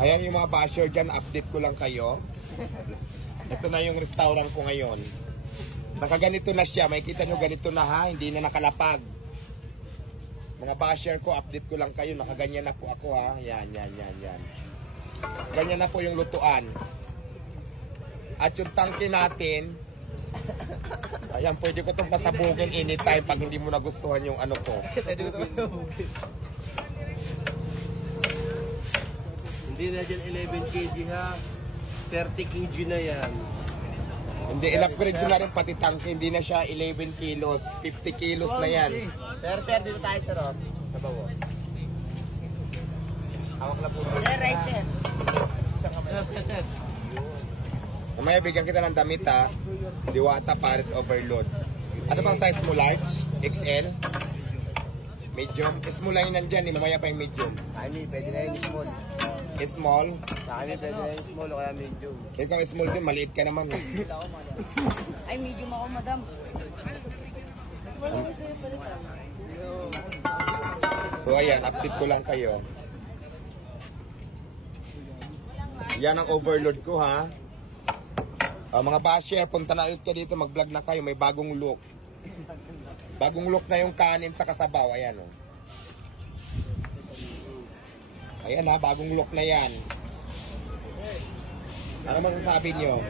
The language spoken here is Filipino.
Ayan yung mga basher dyan, update ko lang kayo. Ito na yung restaurant ko ngayon. Nakaganito na siya, makikita nyo ganito na ha, hindi na nakalapag. Mga basher ko, update ko lang kayo, nakaganyan na po ako ha. Yan. Ganyan na po yung lutuan. At yung tangke natin, ayan, pwede ko itong pasabugin anytime pag hindi mo nagustuhan yung ano ko. Hindi na dyan 11 kg ha. 30 kg na yan. Hindi, in-upgrade ko na rin pati tangke. Hindi na siya 11 kilos. 50 kilos na yan. Sir, dito tayo sir. Sa bawo. Hawak na po. Right, sir. Sir. Mamaya bigyan kita ng damit ha. Diwata Paris Overload. Ano bang size mo? Large? XL? Medium? Small lang yun nandyan eh. Mamaya pa yung medium. Kami, pwede na yung small. Small? Sa kami, pwede na yung small o kaya medium. Ikaw small din, maliit ka naman eh. Ay, medium ako, madam. So ayan, update ko lang kayo. Yan ang overload ko ha. Mga basher, punta na ulit ka dito, mag-vlog na kayo, may bagong look. Bagong look na yung kanin sa kasabaw, ayan o. Ayan ha, bagong look na yan. Ano masasabi nyo?